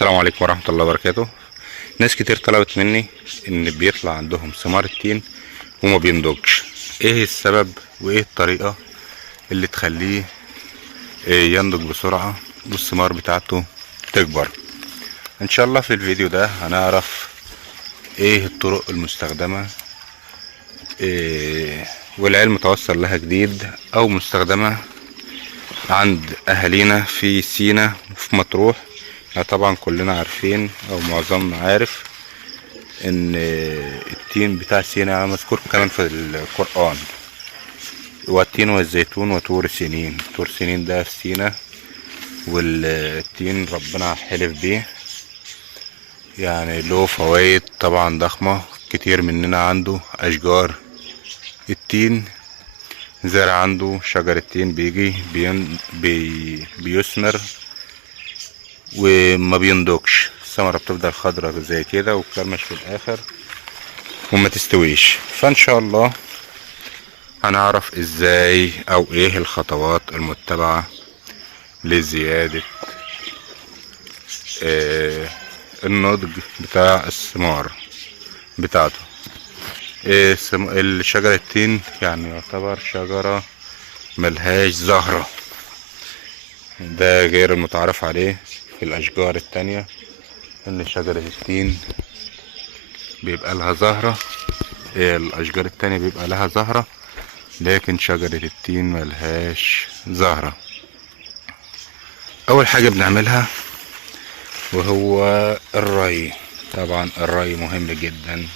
السلام عليكم ورحمة الله وبركاته. ناس كتير طلبت مني ان بيطلع عندهم ثمار التين وما بينضجش. ايه السبب وايه الطريقة اللي تخليه ينضج بسرعة والثمار بتاعته تكبر؟ ان شاء الله في الفيديو ده هنعرف ايه الطرق المستخدمة والعلم توصل لها جديد او مستخدمة عند اهالينا في سينا وفي مطروح. طبعا كلنا عارفين او معظمنا عارف ان التين بتاع سينا مذكور كمان في القرآن، والتين والزيتون وطور سينين. طور سينين ده في سينا، والتين ربنا حلف بيه، يعني له فوائد طبعا ضخمة. كتير مننا عنده اشجار التين، زرع عنده شجر التين بيجي بيثمر وما بينضجش، الثمرة بتفضل خضرة زي كده وبتكرمش في الاخر وما تستويش. فان شاء الله هنعرف ازاي او ايه الخطوات المتبعة لزيادة النضج بتاع الثمار بتاعته. الشجرة التين يعني يعتبر شجرة ملهاش زهرة، ده غير المتعارف عليه في الاشجار التانية، ان شجرة التين بيبقى لها زهرة. الاشجار التانية بيبقى لها زهرة، لكن شجرة التين ملهاش زهرة. اول حاجة بنعملها وهو الري. طبعا الري مهم جدا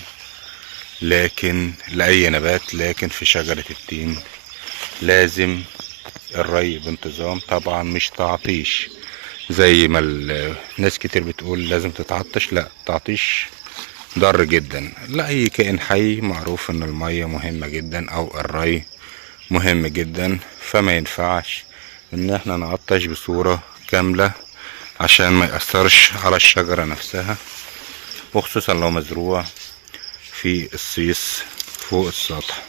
لكن لأي نبات، لكن في شجرة التين لازم الري بانتظام. طبعا مش تعطيش زي ما ناس كتير بتقول لازم تتعطش، لا، تعطيش ضار جدا. لأي كائن حي معروف ان المية مهمة جدا او الري مهم جدا، فما ينفعش ان احنا نعطش بصورة كاملة عشان ما يأثرش على الشجرة نفسها، وخصوصا لو مزروع في الصيص فوق السطح.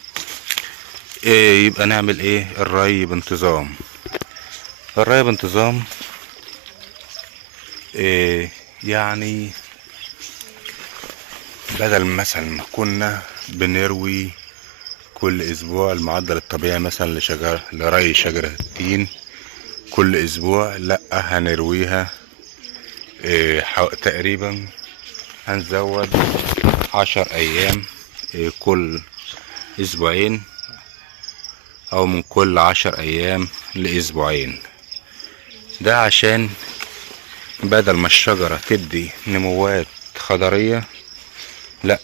يبقى نعمل ايه؟ الري بانتظام. الري بانتظام يعني بدل مثلا ما كنا بنروي كل اسبوع المعدل الطبيعي مثلا لري شجرة التين كل اسبوع، لا، هنرويها تقريبا هنزود 10 ايام كل اسبوعين، او من كل 10 ايام لاسبوعين. ده عشان بدل ما الشجرة تدي نموات خضرية، لا،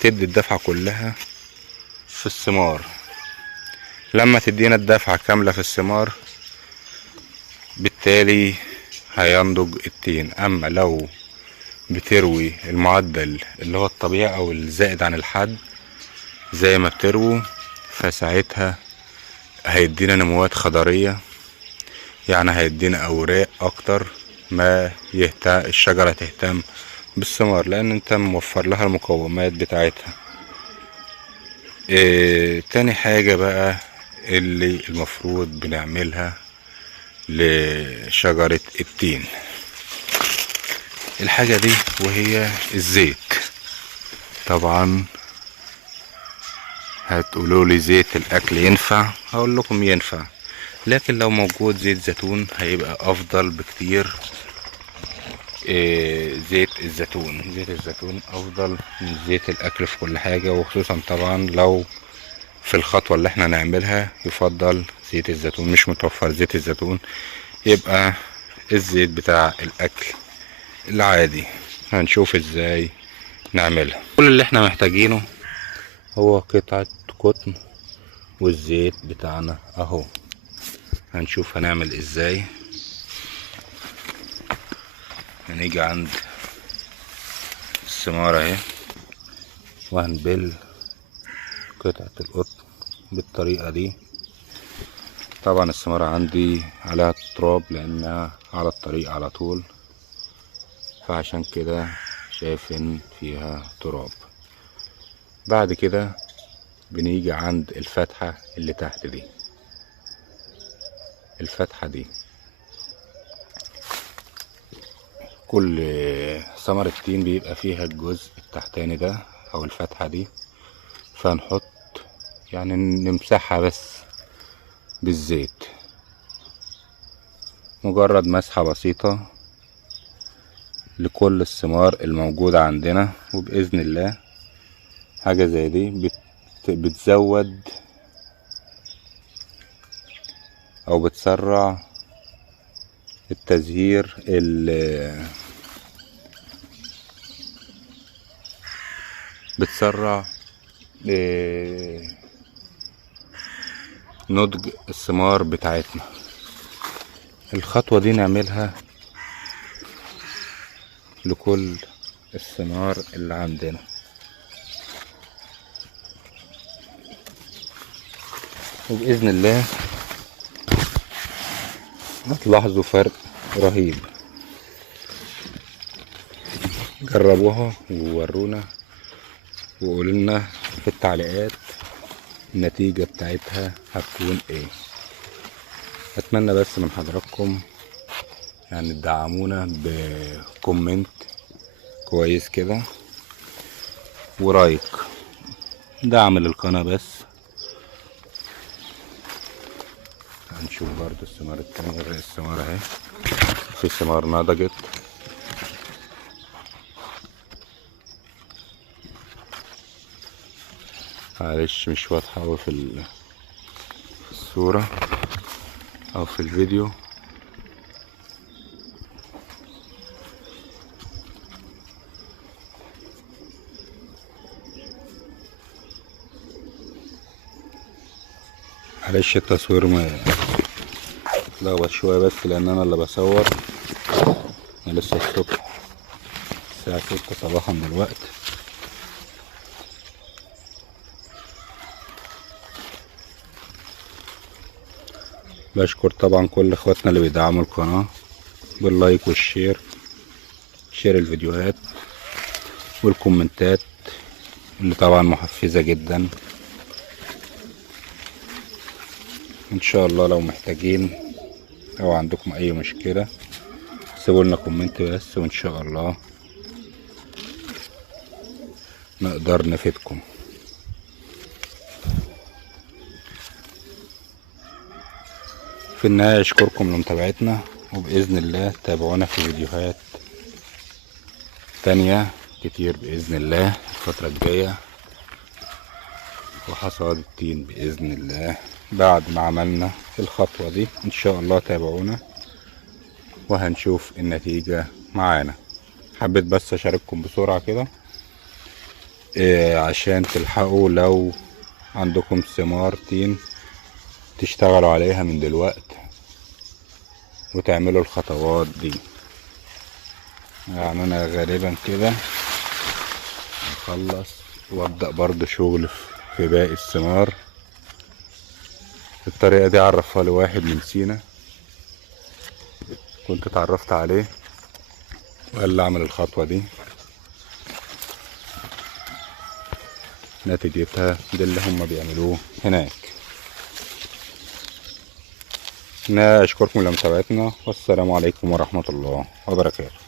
تدي الدفعة كلها في الثمار. لما تدينا الدفعة كاملة في الثمار بالتالي هينضج التين. اما لو بتروي المعدل اللي هو الطبيعي او الزائد عن الحد زي ما بتروي، فساعتها هيدينا نموات خضرية، يعني هيدينا اوراق اكتر ما الشجرة تهتم بالثمار، لان انت موفر لها المقومات بتاعتها. تاني حاجة بقى اللي المفروض بنعملها لشجرة التين، الحاجة دي وهي الزيت. طبعا هتقولوا لي زيت الاكل ينفع؟ هقول لكم ينفع، لكن لو موجود زيت زيتون هيبقى افضل بكتير. زيت الزيتون افضل من زيت الاكل في كل حاجة، وخصوصا طبعا لو في الخطوة اللي احنا نعملها يفضل زيت الزيتون. مش متوفر زيت الزيتون يبقى الزيت بتاع الاكل العادي. هنشوف ازاي نعملها. كل اللي احنا محتاجينه هو قطعة قطن والزيت بتاعنا اهو. هنشوف هنعمل ازاي. هنيجي عند الثمار اهي وهنبل قطعة القطن بالطريقة دي. طبعا الثمارة عندي عليها تراب لانها على الطريق على طول، فعشان كده شايف ان فيها تراب. بعد كده بنيجي عند الفتحة اللي تحت دي. الفتحة دي كل ثمرة تين بيبقى فيها الجزء التحتاني ده او الفتحة دي، فنحط يعني نمسحها بس بالزيت، مجرد مسحة بسيطة لكل الثمار الموجودة عندنا. وبإذن الله حاجة زي دي بتزود او بتسرع التزهير، بتسرع نضج الثمار بتاعتنا. الخطوة دي نعملها لكل الثمار اللي عندنا. وبإذن الله هتلاحظوا فرق رهيب. جربوها وورونا وقولولنا في التعليقات النتيجة بتاعتها هتكون ايه. اتمنى بس من حضراتكم يعني تدعمونا بكومنت كويس كده ورايك، دعم للقناة بس. هنشوف برضو الثمار التانية غير الثمار اهي، في ثمار نضجت. معلش مش واضحة اوي في الصورة او في الفيديو. معلش التصوير اتلخبط شوية بس لان انا اللي بصور. انا لسه الصبح الساعة 6 صباحا من الوقت. بشكر طبعا كل اخواتنا اللي بيدعموا القناة باللايك والشير، شير الفيديوهات والكومنتات اللي طبعا محفزة جدا. ان شاء الله لو محتاجين او عندكم اي مشكلة سيبوا لنا كومنت بس، وان شاء الله نقدر نفيدكم. في النهاية اشكركم لمتابعتنا، وبإذن الله تابعونا في فيديوهات تانية كتير بإذن الله الفترة الجاية، وحصاد التين بإذن الله بعد ما عملنا الخطوة دي. ان شاء الله تابعونا وهنشوف النتيجة معانا. حبيت بس اشارككم بسرعة كده عشان تلحقوا لو عندكم ثمار تين تشتغلوا عليها من دلوقت وتعملوا الخطوات دي. يعني انا غالبا كده هخلص وابدأ برضو شغل في باقي الثمار. الطريقة دي عرفها لي واحد من سينا، كنت اتعرفت عليه وقال لي اعمل الخطوة دي. نتيجتها ده اللي هم بيعملوه هناك. أنا أشكركم لمتابعتنا، والسلام عليكم ورحمة الله وبركاته.